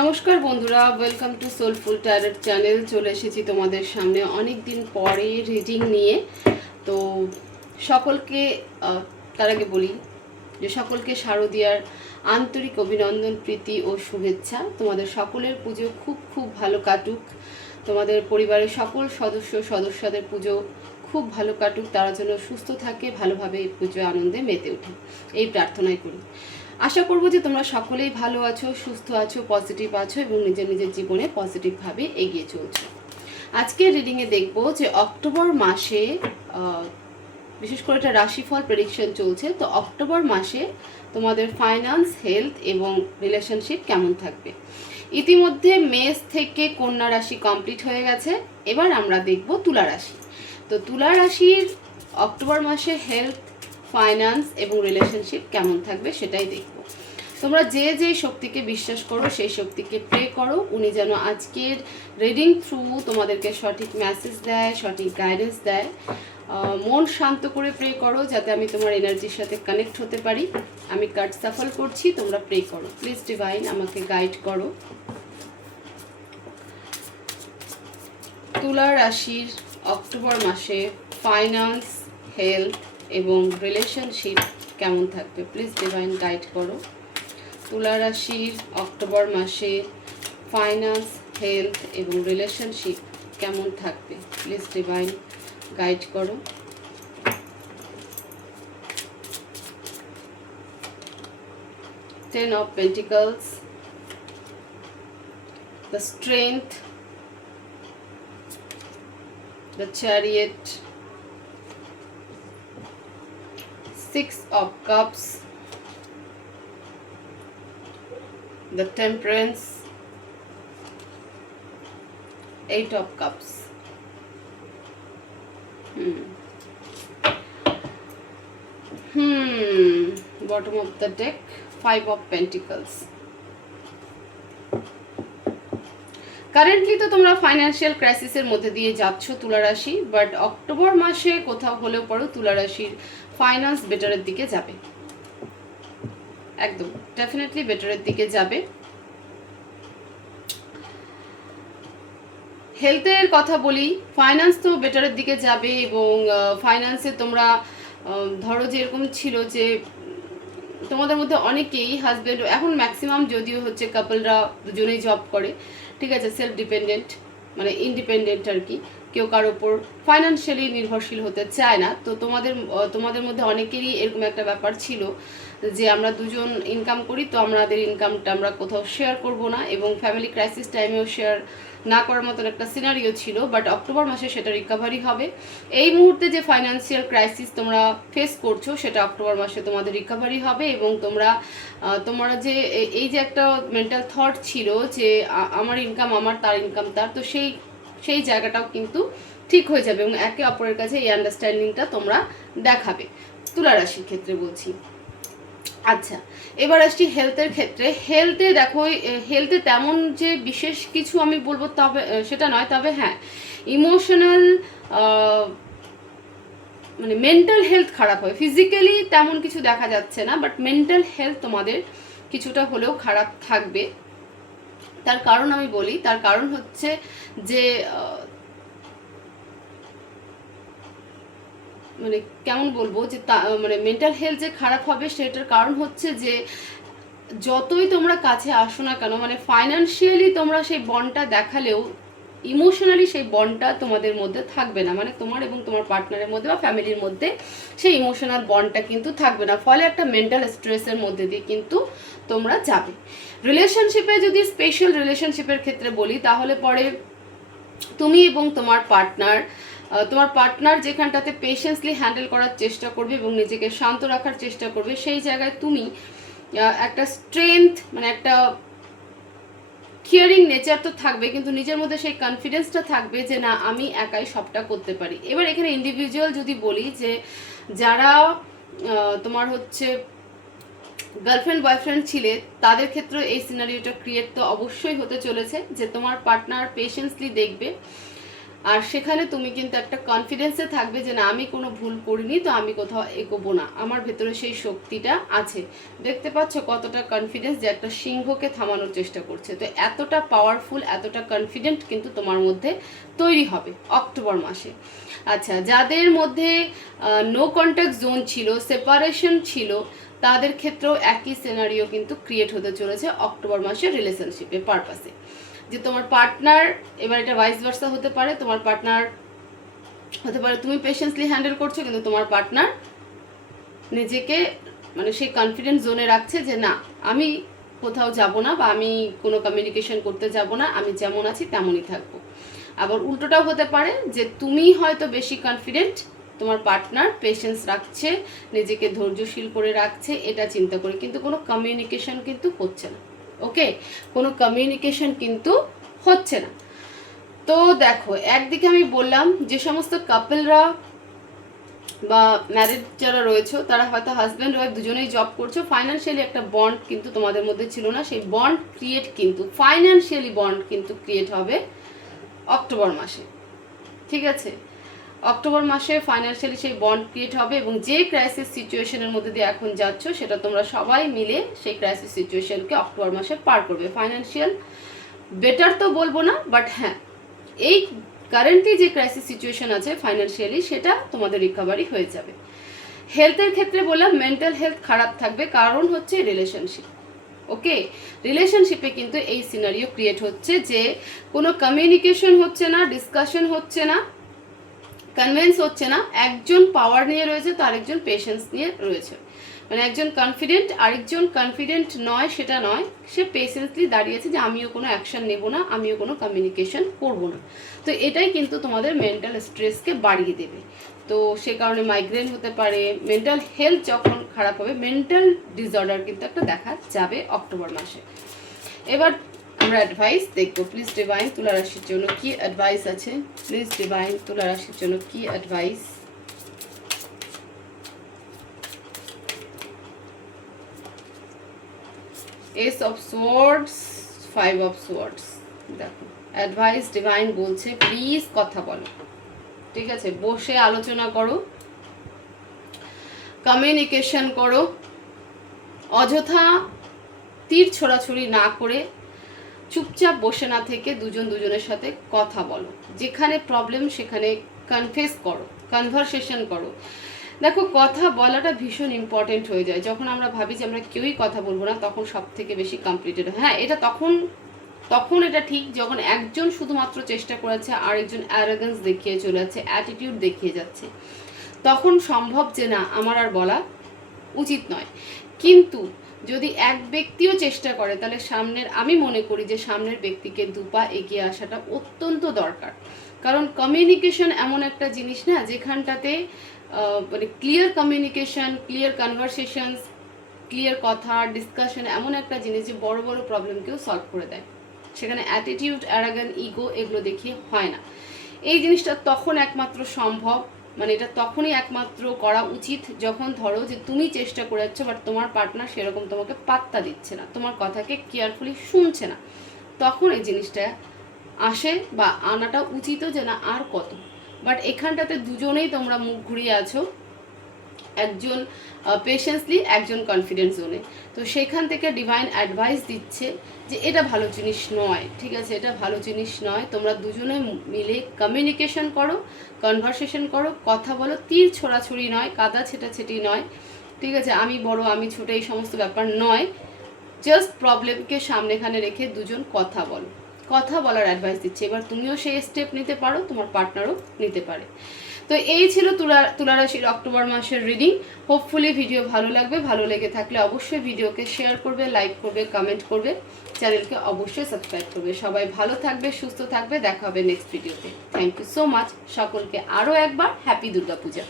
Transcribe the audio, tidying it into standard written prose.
নমস্কার বন্ধুরা, welcome to soulful tarot channel. চলে এসেছি তোমাদের সামনে অনেক দিন পরে রিডিং নিয়ে। তো সকলকে তার আগে বলি যে সকলকে শারদীয়ার আন্তরিক অভিনন্দন, প্রীতি ও শুভেচ্ছা। তোমাদের সকলের পুজো খুব খুব ভালো কাটুক, তোমাদের পরিবারের সকল সদস্যদের পুজো খুব ভালো কাটুক, তারা যেন সুস্থ থাকে, ভালোভাবে এই পুজো আনন্দে মেতে ওঠে, এই প্রার্থনাই করি। আশা করব যে তোমরা সকলেই ভালো আছো, সুস্থ আছো, পজিটিভ আছো এবং নিজের নিজের জীবনে পজিটিভভাবে এগিয়ে চলছো। আজকে রিডিংয়ে দেখব যে অক্টোবর মাসে বিশেষ করে এটা রাশিফল প্রেডিকশন চলছে। তো অক্টোবর মাসে তোমাদের ফাইন্যান্স, হেলথ এবং রিলেশনশিপ কেমন থাকবে। ইতিমধ্যে মেষ থেকে কন্যা রাশি কমপ্লিট হয়ে গেছে, এবার আমরা দেখব তুলা রাশি। তো তুলা রাশির অক্টোবর মাসে হেলথ, ফাইন্যান্স এবং রিলেশনশিপ কেমন থাকবে সেটাই দেখব। তোমরা যে যে শক্তিকে বিশ্বাস করো সেই শক্তিকে প্রে করো, উনি যেন আজকের রিডিং থ্রু তোমাদেরকে সঠিক মেসেজ দেয়, সঠিক গাইডেন্স দেয়। মন শান্ত করে প্রে করো যাতে আমি তোমার এনার্জির সাথে কানেক্ট হতে পারি। আমি কার্ড সাফল করছি, তোমরা প্রে করো। প্লিজ ডিভাইন আমাকে গাইড করো। তুলা রাশির অক্টোবর মাসে ফাইন্যান্স, হেলথ এবং রিলেশনশিপ কেমন থাকবে, প্লিজ ডিভাইন গাইড করো। তুলা রাশির অক্টোবর মাসে ফাইন্যান্স, হেলথ এবং রিলেশনশিপ কেমন থাকবে, প্লিজ ডিভাইন গাইড করো। Ten of Pentacles, the Strength, the Chariot, Six of Cups, the Temperance, Eight of Cups. Bottom of the deck, Five of Pentacles. Currently তো তোমরা ফাইন্যান্সিয়াল ক্রাইসিসের মধ্যে দিয়ে যাচ্ছ তুলা রাশি, বাট অক্টোবর মাসে কোথাও হলেও পড়ো তুলা রাশির ফাইন্যান্স বেটারের দিকে যাবে, একদম ডেফিনেটলি বেটারের দিকে যাবে। হেলথের কথা বলি, ফাইন্যান্স তো বেটারের দিকে যাবে এবং ফাইন্যান্সে তোমরা ধরো যে এরকম ছিল যে তোমাদের মধ্যে অনেকেই হাজব্যান্ড, এখন ম্যাক্সিমাম যদিও হচ্ছে কাপলরা দুজনেই জব করে, ঠিক আছে, সেলফ ডিপেন্ডেন্ট মানে ইন্ডিপেন্ডেন্ট আর কি, কেউ কারোর ওপর ফাইন্যান্সিয়ালি নির্ভরশীল হতে চায় না। তো তোমাদের মধ্যে অনেকেরই এরকম একটা ব্যাপার ছিল যে আমরা দুজন ইনকাম করি, তো আমাদের ইনকামটা আমরা কোথাও শেয়ার করব না, এবং ফ্যামিলি ক্রাইসিস টাইমেও শেয়ার না করার মতন একটা সিনারিও ছিল। বাট অক্টোবর মাসে সেটা রিকভারি হবে। এই মুহূর্তে যে ফাইন্যান্সিয়াল ক্রাইসিস তোমরা ফেস করছো সেটা অক্টোবর মাসে তোমাদের রিকভারি হবে, এবং তোমরা যে এই যে একটা মেন্টাল থট ছিল যে আমার ইনকাম আমার, তার ইনকাম তার, তো সেই জায়গাটাও কিন্তু ঠিক হয়ে যাবে এবং একে অপরের কাছে এই আন্ডারস্ট্যান্ডিংটা তোমরা দেখাবে, তুলা রাশির ক্ষেত্রে বলছি। আচ্ছা, এবার আসছি হেলথের ক্ষেত্রে। হেলথে দেখো, হেলথে তেমন যে বিশেষ কিছু আমি বলবো তবে সেটা নয়, তবে হ্যাঁ ইমোশনাল মানে মেন্টাল হেলথ খারাপ হয়, ফিজিক্যালি তেমন কিছু দেখা যাচ্ছে না, বাট মেন্টাল হেলথ তোমাদের কিছুটা হলেও খারাপ থাকবে। তার কারণ আমি বলি, তার কারণ হচ্ছে যে মানে কেমন বলবো যে মানে মেন্টাল হেলথ যে খারাপ হবে সেটার কারণ হচ্ছে যে যতই তোমরা কাছে আসো না কেন, মানে ফাইন্যান্সিয়ালি তোমরা সেই বন্ডটা দেখালেও ইমোশনালি সেই বন্ডটা তোমাদের মধ্যে থাকবে না, মানে তোমার এবং তোমার পার্টনারের মধ্যে বা ফ্যামিলির মধ্যে সেই ইমোশনাল বন্ডটা কিন্তু থাকবে না, ফলে একটা মেন্টাল স্ট্রেসের মধ্যে দিয়ে কিন্তু তোমরা যাবে। রিলেশনশিপে যদি স্পেশাল রিলেশনশিপের ক্ষেত্রে বলি, তাহলে পরে তুমি এবং তোমার পার্টনার যেখানটাতে পেশেন্সলি হ্যান্ডেল করার চেষ্টা করবে এবং নিজেকে শান্ত রাখার চেষ্টা করবে, সেই জায়গায় তুমি একটা স্ট্রেংথ মানে একটা কেয়ারিং নেচার তো থাকবে, কিন্তু নিজের মধ্যে সেই কনফিডেন্সটা থাকবে যে না আমি একাই সবটা করতে পারি। এবার এখানে ইন্ডিভিজুয়াল যদি বলি যে যারা তোমার হচ্ছে গার্লফ্রেন্ড বয়ফ্রেন্ড ছিলে, তাদের ক্ষেত্রে এই সিনারিওটা ক্রিয়েট তো অবশ্যই হতে চলেছে যে তোমার পার্টনার পেশেন্সলি দেখবে, আর সেখানে তুমি কিন্তু একটা কনফিডেন্সে থাকবে যে না আমি কোনো ভুল করিনি, তো আমি কোথাও এগোবো না, আমার ভেতরে সেই শক্তিটা আছে। দেখতে পাচ্ছ কতটা কনফিডেন্স, যে একটা সিংহকে থামানোর চেষ্টা করছে। তো এতটা পাওয়ারফুল, এতটা কনফিডেন্ট কিন্তু তোমার মধ্যে তৈরি হবে অক্টোবর মাসে। আচ্ছা, যাদের মধ্যে নো কন্ট্যাক্ট জোন ছিল, সেপারেশন ছিল, তাদের ক্ষেত্রেও একই সিনারিও কিন্তু ক্রিয়েট হতে চলেছে অক্টোবর মাসে রিলেশনশিপের পারপাসে। যে তোমার পার্টনার, এবার এটা ভাইস ভার্সা হতে পারে, তোমার পার্টনার হতে পারে তুমি পেশেন্সলি হ্যান্ডেল করছো, কিন্তু তোমার পার্টনার নিজেকে মানে সেই কনফিডেন্স জোনে রাখছে যে না আমি কোথাও যাব না, বা আমি কোনো কমিউনিকেশন করতে যাব না, আমি যেমন আছি তেমনই থাকবো। আবার উল্টোটাও হতে পারে যে তুমি হয়তো বেশি কনফিডেন্ট, তোমার পার্টনার পেশেন্স রাখছে, নিজেকে ধৈর্যশীল করে রাখছে, এটা চিন্তা করে, কিন্তু কোনো কমিউনিকেশন কিন্তু হচ্ছে না। ওকে, কোনো কমিউনিকেশন কিন্তু হচ্ছে না। তো দেখো, একদিকে আমি বললাম যে সমস্ত কাপলরা বা ম্যারিড যারা রয়েছে তারা হয়তো হাজব্যান্ড ওয়াইফ দুজনেই জব করছো, ফাইন্যান্সিয়ালি একটা বন্ড কিন্তু তোমাদের মধ্যে ছিল না, সেই বন্ড ক্রিয়েট কিন্তু ফাইন্যান্সিয়ালি বন্ড কিন্তু ক্রিয়েট হবে অক্টোবর মাসে। ঠিক আছে, অক্টোবর মাসে ফাইন্যান্সিয়ালি সেই বন্ড ক্রিয়েট হবে, এবং যে ক্রাইসিস সিচুয়েশনের মধ্যে দিয়ে এখন যাচ্ছ সেটা তোমরা সবাই মিলে সেই ক্রাইসিস সিচুয়েশনকে অক্টোবর মাসে পার করবে। ফাইন্যান্সিয়াল বেটার তো বলবো না, বাট হ্যাঁ এই কারেন্টলি যে ক্রাইসিস সিচুয়েশন আছে ফাইন্যান্সিয়ালি, সেটা তোমাদের রিকভারি হয়ে যাবে। হেলথের ক্ষেত্রে বললাম মেন্টাল হেলথ খারাপ থাকবে, কারণ হচ্ছে রিলেশনশিপ। ওকে, রিলেশনশিপে কিন্তু এই সিনারিও ক্রিয়েট হচ্ছে যে কোনো কমিউনিকেশন হচ্ছে না, ডিসকাশন হচ্ছে না, কনভিন্স হচ্ছে না, একজন পাওয়ার নিয়ে রয়েছে তো আরেকজন পেশেন্স নিয়ে রয়েছে। মানে একজন কনফিডেন্ট, আরেকজন কনফিডেন্ট নয় সেটা নয়, সে পেশেন্সলি দাঁড়িয়েছে যে আমিও কোনো অ্যাকশন নেব না, আমিও কোনো কমিউনিকেশন করব না। তো এটাই কিন্তু তোমাদের মেন্টাল স্ট্রেসকে বাড়িয়ে দেবে। তো সে কারণে মাইগ্রেন হতে পারে, মেন্টাল হেলথ যখন খারাপ হবে, মেন্টাল ডিসঅর্ডার কিন্তু একটা দেখা যাবে অক্টোবর মাসে। এবার আমরা অ্যাডভাইস দেখবো। প্লিজ ডিভাইন তুলা রাশির জন্য কি অ্যাডভাইস আছে, প্লিজ ডিভাইন তুলা রাশির জন্য কি advice. S of swords, five of swords. দেখো অ্যাডভাইস ডিভাইন বলছে প্লিজ কথা বলো, ঠিক আছে, বসে আলোচনা করো, কমিউনিকেশন করো, অযথা তীর ছোড়াছুড়ি না করে চুপচাপ বসে না থেকে দুজন দুজনের সাথে কথা বলো, যেখানে প্রবলেম সেখানে কনফেস করো, কনভারসেশন করো। দেখো কথা বলাটা ভীষণ ইম্পর্টেন্ট হয়ে যায়। যখন আমরা ভাবি যে আমরা কেউই কথা বলবো না, তখন সব থেকে বেশি কমপ্লিটেড হয়। হ্যাঁ, এটা তখন এটা ঠিক যখন একজন শুধুমাত্র চেষ্টা করেছে, আরেকজন অ্যারোগেন্স দেখিয়ে চলে যাচ্ছে, অ্যাটিটিউড দেখিয়ে যাচ্ছে, তখন সম্ভব যে না আমার আর বলা উচিত নয়। কিন্তু যদি এক ব্যক্তিও চেষ্টা করে, তাহলে আমি মনে করি যে সামনের ব্যক্তিকে দুপা এগিয়ে আসাটা অত্যন্ত দরকার। কারণ কমিউনিকেশন এমন একটা জিনিস না যেখানটাতে মানে clear communication, clear conversations, clear কথা, ডিসকাশন এমন একটা জিনিস যে বড় বড় প্রবলেমকেও সলভ করে দেয়। সেখানে অ্যাটিটিউড, অ্যারাগান, ইগো এগুলো দেখিয়ে হয় না। এই জিনিসটা তখন একমাত্র সম্ভব, মানে এটা তখনই একমাত্র করা উচিত যখন ধরো যে তুমি চেষ্টা করে যাচ্ছ, বাট তোমার পার্টনার সেরকম তোমাকে পাত্তা দিচ্ছে না, তোমার কথাকে কেয়ারফুলি শুনছে না, তখন এই জিনিসটা আসে বা আনাটা উচিতও যে না আর কত। বাট এখানটাতে দুজনেই তোমরা মুখ ঘুরিয়ে আছো, একজন পেশেন্সলি, একজন কনফিডেন্স জোনে। তো সেখান থেকে ডিভাইন অ্যাডভাইস দিচ্ছে যে এটা ভালো জিনিস নয়, ঠিক আছে, এটা ভালো জিনিস নয়। তোমরা দুজনে মিলে কমিউনিকেশন করো, কনভারসেশন করো, কথা বলো, তীর ছোড়াছুড়ি নয়, কাদা ছেটাছেটি নয়, ঠিক আছে, আমি বড় আমি ছোট এই সমস্ত ব্যাপার নয়। জাস্ট প্রবলেমকে সামনেখানে রেখে দুজন কথা বলো, কথা বলার অ্যাডভাইস দিচ্ছে। এবার তুমিও সেই স্টেপ নিতে পারো, তোমার পার্টনারও নিতে পারে। তো এই ছিল তুলা রাশির অক্টোবর মাসের রিডিং। হোপফুলি ভিডিও ভালো লাগবে, ভালো লেগে থাকলে অবশ্যই ভিডিওকে শেয়ার করবে, লাইক করবে, কমেন্ট করবে, চ্যানেলকে অবশ্যই সাবস্ক্রাইব করবে। সবাই ভালো থাকবে, সুস্থ থাকবে, দেখা হবে নেক্সট ভিডিওতে। থ্যাংক ইউ সো মাচ সকলকে, আরও একবার হ্যাপি দুর্গাপূজা।